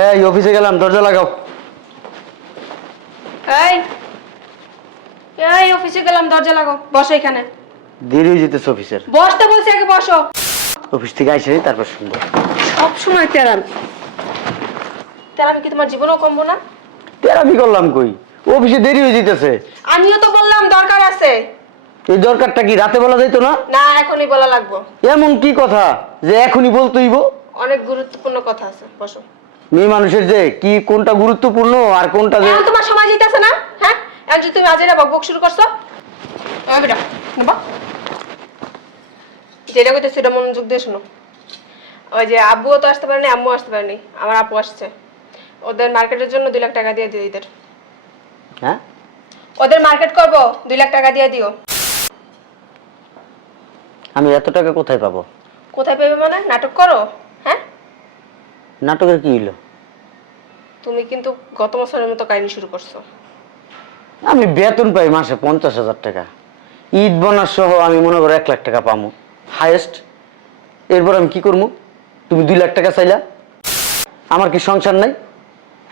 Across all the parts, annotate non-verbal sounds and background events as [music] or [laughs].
এই অফিসে গেলাম দরজা লাগাও। এই এই অফিসে গেলাম দরজা লাগো বসো এখানে। দেরি হয়ে যেতেছে অফিসের। বসতে বলছি আগে বসো। অফিস থেকে আইসে তারপর শুনব। সব সময় তেরান কি তোমার জীবনও কমবো না? তেরামি করলাম কই? অফিসে দেরি হয়ে যেতেছে। আমিও তো বললাম দরকার আছে। এই দরকারটা কি রাতে বলা যাইতো না? না এখনই বলা লাগবো। এমন কি কথা যে এখনই বলতেইব? অনেক গুরুত্বপূর্ণ কথা আছে বসো। মেয়ে মানুষের যে কি কোনটা গুরুত্বপূর্ণ আর কোনটা যে এখন তোমার সময় দিতেছে না? হ্যাঁ? এখন যদি তুমি আজেরা বকবক শুরু করছ। এই বেটা নেবা যেটা কইতে সেটা মনোযোগ দিয়ে শোনো। ওই যে আব্বুও তো আসতে পারেনি আম্মু আসতে পারেনি আমার আপু আসছে। ওদের মার্কেটের জন্য দুই লাখ টাকা দিয়ে দিও এদের হ্যাঁ? ওদের মার্কেট করব দুই লাখ টাকা দিয়ে দিও। আমি এত টাকা কোথায় পাবো? কোথায় পেবে মানে? নাটক করো হ্যাঁ? নাটকের কি হইল? তুমি কিন্তু গত বছরের মতো কাহিনি শুরু করছ। আমি বেতন পাই মাসে পঞ্চাশ হাজার টাকা। ঈদ বোনাস সহ আমি মনে করো এক লাখ টাকা পামু। হাইয়েস্ট এরপর আমি কি করব তুমি দুই লাখ টাকা চাইলা। আমার কি সংসার নাই?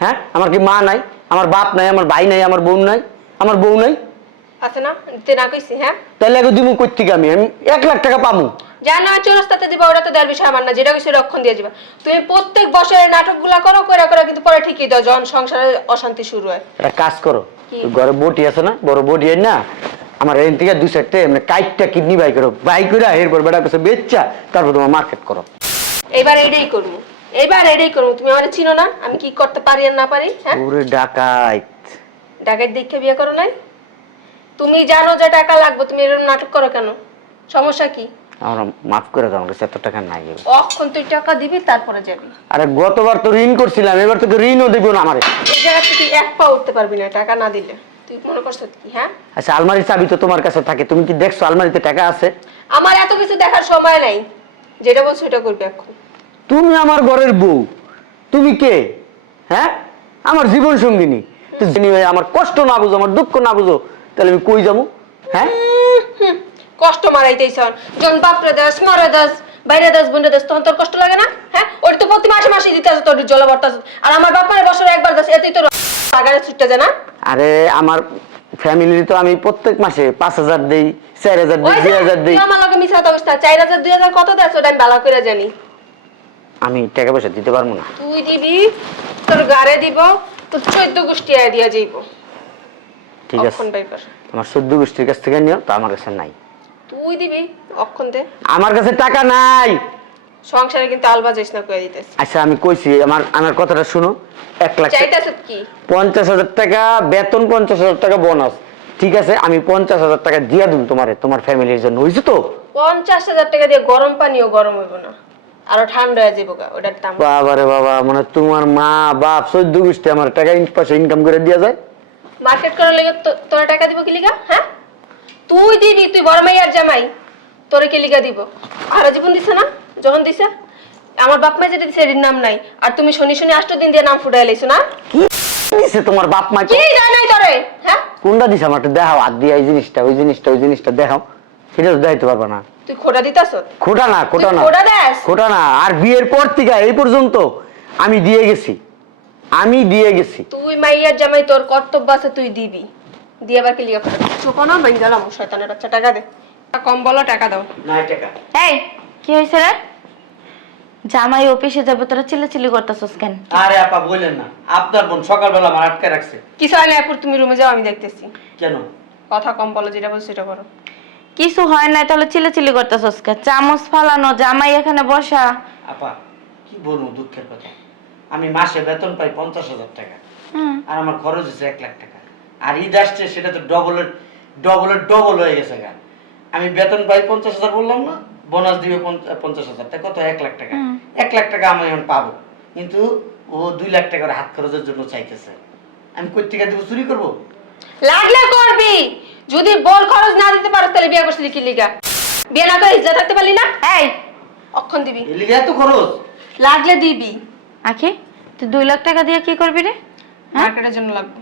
হ্যাঁ? আমার কি মা নাই? আমার বাপ নাই? আমার ভাই নাই? আমার বোন নাই? আমার বউ নাই? আছে না দিতে না কইছি হ্যাঁ? তাহলে আগে দিমু কোথেকে আমি আমি এক লাখ টাকা পামু। চৌরাস্তাতে দিবা ওটা তো দেওয়ার বিষয় আমার না যেটা কিছু রক্ষণ দিয়ে দিবা। তুমি প্রত্যেক বছরের নাটকগুলা করো কিন্তু পরে ঠিকই দাও যখন সংসারে অশান্তি শুরু হয়। একটা কাজ করো কি? ঘরে বটি আছে না বড় বটি না আমার এখান থেকে দুই চারটে কাইটটা কিডনি বাই করো বাই করে এরপর কাছে বেচা তারপর তোমার মার্কেট করো। এবার এটাই করব এবার এটাই করব তুমি আমার চিনো না আমি কি করতে পারি আর না পারি হ্যাঁ? ওরে ডাকাইত। ডাকাত দেখে বিয়ে করো নাই? তুমি জানো যে টাকা লাগবে তুমি এরকম নাটক করো কেন? সমস্যা কি? আমরা মাফ করে দাও আমার কাছে এত টাকা নাই। এবার। অক্ষণ তুই টাকা দিবি তারপরে যাবি। আরে গতবার তো ঋণ করছিলাম এবার তো ঋণও দেবো না আমারে। এই জায়গা থেকে এক পা উঠতে পারবি না টাকা না দিলে। তুই মনে করছ কি হ্যাঁ? আচ্ছা আলমারির চাবি তো তোমার কাছে থাকে তুমি কি দেখছ আলমারিতে টাকা আছে? আমার এত কিছু দেখার সময় নাই যেটা বলছো সেটা করবি এখন। তুমি আমার ঘরের বউ তুমি কে? হ্যাঁ? আমার জীবন সঙ্গিনী। আমার কষ্ট না বুঝো আমার দুঃখ না বুঝো তাহলে আমি কই যাব? হ্যাঁ? কষ্ট মারাইতেই সন যখন বাপরে দাস মরে দাস বাইরে দাস বোনে দাস তখন তোর কষ্ট লাগে না? হ্যাঁ? ওর তো প্রতি মাসে মাসে দিতে আছে তোর জলে ভরতাস আর আমার বাপ মায়ের বছরে একবার দাস এতেই তোর আগারে ছুটতে যায় না? আরে আমার ফ্যামিলি তো আমি প্রত্যেক মাসে পাঁচ হাজার দেই চার হাজার দেই দুই হাজার দেই। আমার লগে মিশা অবস্থা চার হাজার দুই হাজার কত দেয় ওটা আমি ভালো করে জানি। আমি টাকা পয়সা দিতে পারব না। তুই দিবি তোর গাড়ে দিব তোর চৈদ্দ গোষ্ঠী আয় দিয়া যাইব। ঠিক আছে। আমার সদ্য গোষ্ঠীর কাছ থেকে নিও তো আমার কাছে নাই। তুই দিবি অক্ষণ দে। আমার কাছে টাকা নাই। সংসারে কিন্তু আলবা যাইস না কয়ে দিতেছি। আচ্ছা আমি কইছি আমার আমার কথাটা শুনো। এক লাখ কি? পঞ্চাশ হাজার টাকা বেতন পঞ্চাশ হাজার টাকা বোনাস ঠিক আছে আমি পঞ্চাশ হাজার টাকা দিয়া দিন তোমারে তোমার ফ্যামিলির জন্য তো? পঞ্চাশ হাজার টাকা দিয়ে গরম পানিও গরম হইব না। আরও ঠান্ডা হয়ে যাব ওটার দাম। বাবারে বাবা মানে তোমার মা বাপ চোদ্দ গোষ্ঠী আমার টাকা পয়সা ইনকাম করে দিয়া যায়। মার্কেট করার লেগে তোরা টাকা দিব কি লিগা? হ্যাঁ? তুই দিবি তুই বড় মাই আর জামাই। তোরে কি লিগা দিব? আর জীবন দিছে না? যখন দিছে? আমার বাপ মা যেটা দিছে এটির নাম নাই। আর তুমি শনি শনি আষ্ট দিন দিয়ে নাম ফুটাই লাইছো না? কি দিছে তোমার বাপ মা কি যায় নাই তোরে? হ্যাঁ? কোনটা দিছে আমার একটু দেখাও আর দিয়ে এই জিনিসটা ওই জিনিসটা ওই জিনিসটা দেখাও। সেটা তো দেখাইতে পারবে না। তুই খোটা দিতাছ? খোটা না খোটা না। খোটা দেস? খোটা না। আর বিয়ের পর থেকে এই পর্যন্ত আমি দিয়ে গেছি। আমি দিয়ে গেছি। তুই মাইয়ার জামাই তোর কর্তব্য আছে তুই দিবি। দিয়ে আবার কি লিগা খোটা চুপ না মাই গেলাম। শয়তানের বাচ্চা টাকা দে। কম বলো টাকা দাও। নাই টাকা। এই কি হয়েছে রে? জামাই অফিসে যাবে তোরা চিল্লাচিল্লি করতেছস কেন? আরে আপা বললেন না। আপনার বোন সকালবেলা আমার আটকে রাখছে। কিছু হয় না এরপর তুমি রুমে যাও আমি দেখতেছি। কেন? কথা কম বলো যেটা বলছো সেটা করো কিছু হয় না তাহলে চিল্লাচিল্লি করতেছস কেন? চামচ ফালানো জামাই এখানে বসা। আপা কি বলব দুঃখের কথা। আমি মাসে বেতন পাই পঞ্চাশ হাজার টাকা। আর আমার খরচ হচ্ছে এক লাখ টাকা। আর ঈদ আসছে সেটা তো ডবলের ডবলের ডবল হয়ে গেছে গা। আমি বেতন পাই পঞ্চাশ হাজার বললাম না বোনাস দিবে পঞ্চাশ হাজার। টাকা কত? এক লাখ টাকা। এক লাখ টাকা আমি এখন পাবো। কিন্তু ও দুই লাখ টাকার হাত খরচের জন্য চাইতেছে। আমি কই টাকা দেবো চুরি করব? লাগলে করবি। যদি বোর খরচ না দিতে পারো তাহলে বিয়ে করছিলি কি লিগা? বিয়ে না করে ইজ্জত থাকতে পারলি না? এই অক্ষণ দিবি। লিগে এত খরচ? লাগলে দিবি। আখি তুই দুই লাখ টাকা দিয়ে কি করবি রে? হ্যাঁ? মার্কেটের জন্য লাগবে।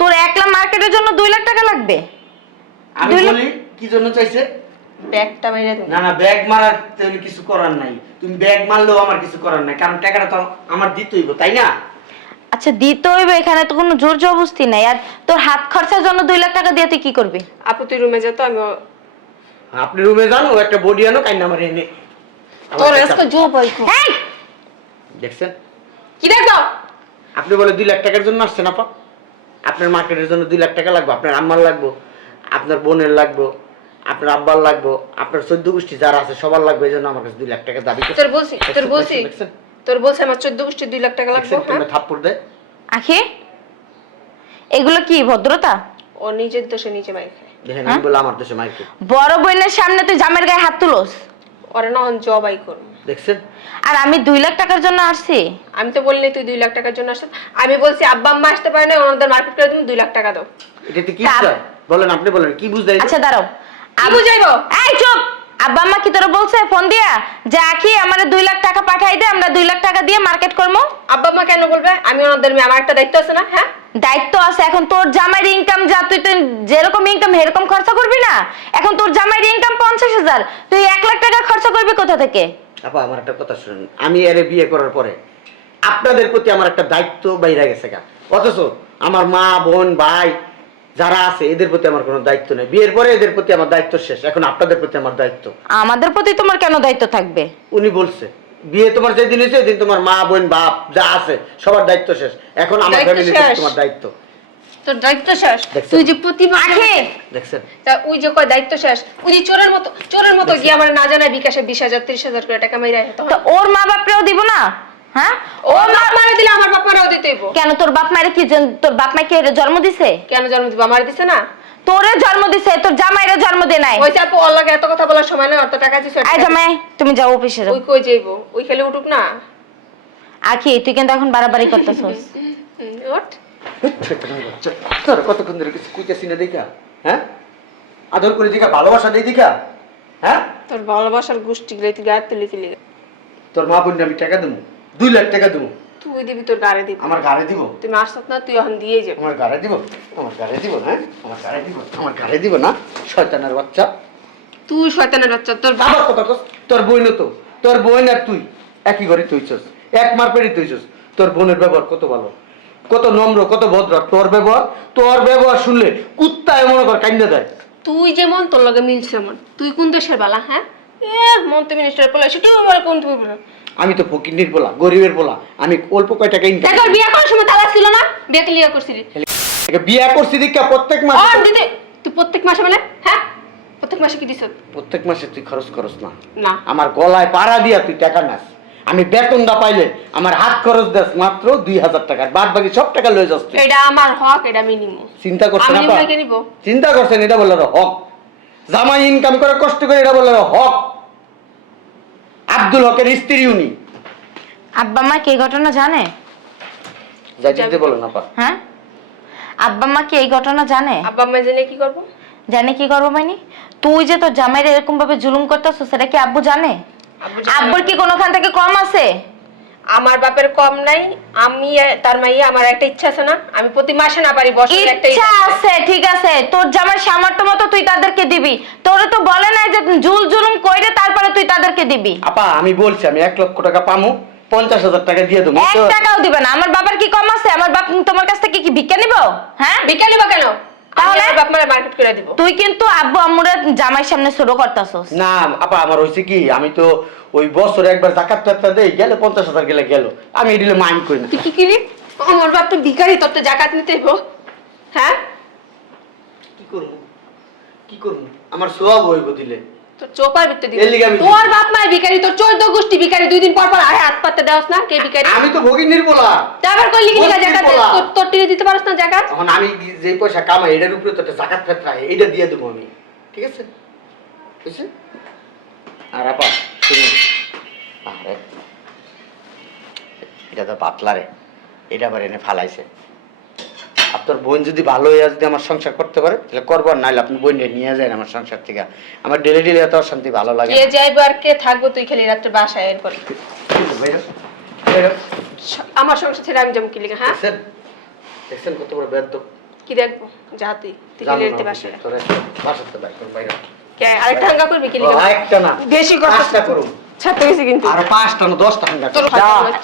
তোর এক লাখ মার্কেটের জন্য দুই লাখ টাকা লাগবে। আমি দুই লাখ- বলি কি জন্য চাইছে? ব্যাগটা মাইরা দেবো না না ব্যাগ মারার তেমনি কিছু করার নাই। তুমি ব্যাগ মারলেও আমার কিছু করার নাই কারণ টাকাটা তো আমার দিতে হইব তাই না? আচ্ছা দিতে হইবে এখানে তো কোনো জোর জবস্তি নাই। আর তোর হাত খরচার জন্য দুই লাখ টাকা দিয়ে তুই কি করবি? আপু তুই রুমে যেত আমি ও- আপনি রুমে যান ও একটা বডি আনো কাইনা আমার এনে আমার তোর একটা- আজকে জো পাইকো এই! দেখছেন? কি দেখো আপনি বলে দুই লাখ টাকার জন্য আসছেন আপা। আপনার মার্কেটের জন্য দুই লাখ টাকা লাগবে আপনার আম্মার লাগবে আপনার বোনের লাগবে আপনার আব্বার লাগবে আপনার চোদ্দ গোষ্ঠী যারা আছে সবার লাগবে এই জন্য আমার কাছে দুই লাখ টাকা দাবি তোর বলছি তোর বলছি তোর বলছি আমার চোদ্দ গোষ্ঠী দুই লাখ টাকা লাগবে হ্যাঁ? থাপ্পড় দেয়। আখি এগুলো কি ভদ্রতা? ও নিজের দোষে নিজে মাই খায়। দেখেন হ্যাঁ? আমি বলে আমার দেশে মাইকে বড় বোনের সামনে তুই জামের গায়ে হাত তুলোস। ওরা না জব আই করুন দেখছেন? আর আমি দুই লাখ টাকার জন্য আসছি। আমি তো বললি তুই দুই লাখ টাকার জন্য আসছ আমি বলছি আব্বা আম্মা আসতে পারে না ওনাদের মার্কেট করে তুমি দুই লাখ টাকা দাও। এটাতে কি বলেন আপনি বলেন কি বুঝতে আচ্ছা দাঁড়াও। আমি বুঝাইবো? এই চুপ! আব্বা আম্মা কি তোরা বলছে? ফোন দিয়া? যে আখি আমারে দুই লাখ টাকা পাঠাই দে আমরা দুই লাখ টাকা দিয়ে মার্কেট করব আম্মা কেন বলবে? আমি ওনাদের মেয়ে আমার একটা দায়িত্ব আছে না? হ্যাঁ? দায়িত্ব আছে। এখন তোর জামাইয়ের ইনকাম যা তুই তো যেরকম ইনকাম সেরকম খরচা করবি না? এখন তোর জামাইয়ের ইনকাম পঞ্চাশ হাজার। তুই এক লাখ টাকা খরচা করবি কোথা থেকে? আপা আমার একটা কথা শুনুন। আমি এরে বিয়ে করার পরে আপনাদের প্রতি আমার একটা দায়িত্ব বাইরে গেছে গা। অথচ আমার মা বোন ভাই যারা আছে এদের প্রতি আমার কোনো দায়িত্ব নেই। বিয়ের পরে এদের প্রতি আমার দায়িত্ব শেষ। এখন আপনাদের প্রতি আমার দায়িত্ব। আমাদের প্রতি তোমার কেন দায়িত্ব থাকবে? উনি বলছে বিয়ে তোমার যেদিন হয়েছে সেদিন তোমার মা বোন বাপ যা আছে সবার দায়িত্ব শেষ। এখন আমার দায়িত্ব ফ্যামিলি শেষ। তোমার দায়িত্ব। তোর দায়িত্ব শেষ? তুই যে প্রতি মাসে দেখছেন? তা ওই যে কয় দায়িত্ব শেষ? ওই যে চোরের মতো চোরের মতো গিয়ে আমার না জানায় বিকাশে বিশ হাজার ত্রিশ হাজার করে টাকা মাইরা তখন তো ওর মা বাপরেও দিব না? হ্যাঁ? ওর বাপ মারে দিলে আমার বাপ মারাও দিতে কেন তোর বাপ মায়ের কি জন- তোর বাপ মাকে জন্ম দিছে? কেন জন্ম দিব? আমার দিছে না? তোরে জন্ম দিছে তোর জামাইরে জন্ম দে নাই। ওই আপু ওর লাগে এত কথা বলার সময় না অত টাকা দিছে আয় জামাই তুমি যাও অফিসে যাও। ওই কই যাইব? ওই খেলে উঠুক না? আখি তুই কিন্তু এখন বাড়াবাড়ি করতেছস। [laughs] ওঠ তোর কতক্ষণ ধরে কিছু কুইতেছি না দেখা হ্যাঁ? আদর করে দেখা ভালোবাসা দেই দেখা হ্যাঁ? তোর ভালোবাসার গোষ্ঠী গুলো তুই গায়ে তুলি তুলি। তোর মা বোন আমি টাকা দেবো দুই লাখ টাকা দেবো। তুই দিবি তোর গাড়ি দিবি। আমার গাড়ি দিব? তুমি আসত না তুই এখন দিয়ে যাবি। আমার গাড়ি দিব? আমার গাড়ি দিব হ্যাঁ? আমার গাড়ি দিব আমার গাড়ি দিব না? শয়তানের বাচ্চা। তুই শয়তানের বাচ্চা তোর আবার কথা কস, তোর বোন তো। তোর বোন আর তুই একই ঘরে তুইছস এক মারপেরই তুইছস তোর বোনের ব্যবহার কত ভালো কত নম্র কত ভদ্র। তোর ব্যবহার তোর ব্যবহার শুনলে কুত্তা এমন কর কান্দা দেয়। তুই যেমন তোর লগে মিলছে আমার তুই কোন দেশের বালা হ্যাঁ? এ মন্ত্রী মিনিস্টার বলে সেটা বলে কোন তুমি বলে? আমি তো গরিবের আমি অল্প কয় টাকা ইনকাম দেখো বিয়ে করার সময় তালা ছিল না? বিয়ে ক্লিয়ার করছিলি? বিয়া করছি দীক্ষা প্রত্যেক মাসে দিদি তুই প্রত্যেক মাসে মানে? হ্যাঁ প্রত্যেক মাসে কি দিছ? প্রত্যেক মাসে তুই খরচ করস না। না। আমার গলায় পাড়া দিয়া তুই টাকা নাস। আমি বেতন দা পাইলে আমার হাত খরচ দেস মাত্র দুই হাজার টাকা বাদ বাকি সব টাকা লয়ে যাস এটা আমার হক এটা মিনিমাম চিন্তা করছেন আমি চিন্তা করছেন এটা বলল হক। জামাই ইনকাম করে কষ্ট করে এটা বলল হক। আব্দুল হকের স্ত্রী উনি। আব্বা মা কি এই ঘটনা জানে? বলো না পা হ্যাঁ? আব্বা মা কি এই ঘটনা জানে? আব্বা আম্মা জেনে কি করব? জানে কি করব মাইনি? তুই যে তোর জামাইরে এরকম ভাবে জুলুম করতেছ সেটা কি আব্বু জানে? আব্বু জানে। আব্বুর কি কোনোখান থেকে কম আছে? আমার বাপের কম নাই আমি তার মাইয়া আমার একটা ইচ্ছা আছে না আমি প্রতি মাসে না পারি বছরে একটা ইচ্ছা আছে ঠিক আছে। তোর জামার সামর্থ্য মতো তুই তাদেরকে দিবি। তোরে তো বলে নাই যে জুল জুলুম কইরে তারপরে তুই তাদেরকে দিবি। আপা আমি বলছি আমি এক লক্ষ টাকা পামু পঞ্চাশ হাজার টাকা দিয়ে দেবো এক টাকাও দিবে না। আমার বাবার কি কম আছে? আমার বাপ তোমার কাছ থেকে কি ভিক্ষা নিব? হ্যাঁ? বিকালি বা কেন? তাহলে? আপনারা মার্কেট করে দিব। তুই কিন্তু আব্বু আম্মুরা জামাই সামনে শুরু করতাছস। না আপা আমার হইছে কি আমি তো ওই বছরে একবার জাকাত টাকা দেই গেলে পঞ্চাশ হাজার গেলে গেল। আমি এডিলে মাইন্ড করি না। তুই কি কিনি আমার বাপ তো ভিখারি তোর তো জাকাত নিতে হইব। হ্যাঁ? কি করব? কি করব? আমার সওয়াব হইব দিলে। তোর চোপার দিবি। তোর বাপ ভিখারি তোর চোদ্দ গোষ্ঠী ভিখারি দুই দিন পর পর আয় হাত পাততে দেওস না কে ভিখারি? আমি তো ভগিনীর বলা। তারপর কই লিখি জাকাত তোর তোর টিরে দিতে পারস না এখন আমি যে পয়সা কামাই এটার উপরে তো জাকাত ফেতরা এইটা দিয়ে দেবো আমি। ঠিক আছে? বুঝছেন? আর আপা শুনুন। আরে এটা তো পাতলা রে। এটা আবার এনে ফালাইছে। আপনার বোন যদি ভালো হয়ে যদি আমার সংসার করতে পারে তাহলে করব আর নাহলে আপনি বোন নিয়ে যায় আমার সংসার থেকে। আমার ডেলি ডেলি এত অশান্তি ভালো লাগে কে। যাইবে আর কে থাকব তুই খালি রাত্রে বাসায় এর করে। আমার সংসার ছেড়ে আমি যাব কি লিখা হ্যাঁ? দেখছেন? কত বড় বেদ কি দেখব? যা তুই খালি রাত্রে বাসায় বাসাতে বাইরে বাইরে কে আরেকটা হাঙ্গা করবি কি একটা না বেশি কথা করুন। ছাড়তে গেছি কিন্তু। আর পাঁচটা না দশটা হাঙ্গা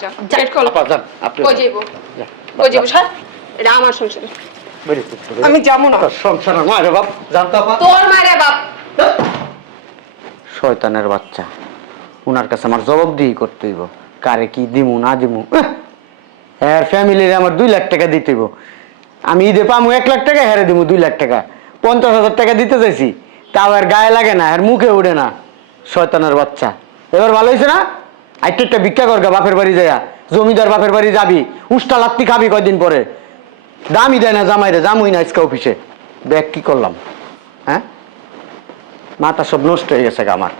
যা। গেট খোল আপা, যান আপনি কই যাইবো? যা, কই যাইবো স্যার এটা আমার সংসার। আমি যাব না। সংসার আমার বাপ জানতো তোর মারে বাপ। শয়তানের বাচ্চা। উনার কাছে আমার জবাবদিহি করতে হইব। কারে কি দিমু না দিমু হ্যাঁ ফ্যামিলির আমার দুই লাখ টাকা দিতে হইব। আমি ঈদে পামু এক লাখ টাকা হেরে দিমু দুই লাখ টাকা। পঞ্চাশ হাজার টাকা দিতে চাইছি। তাও আর গায়ে লাগে না আর মুখে উঠে না। শয়তানের বাচ্চা। এবার ভালো হয়েছে না? আইটু একটা ভিক্ষা করগা বাপের বাড়ি যাইয়া জমিদার বাপের বাড়ি যাবি। উষ্টা লাত্তি খাবি কয়দিন পরে। দামই দেয় না জামাইরে জামুই না আজকে অফিসে ব্যাগ কি করলাম হ্যাঁ? মাথা সব নষ্ট হয়ে গেছে আমার।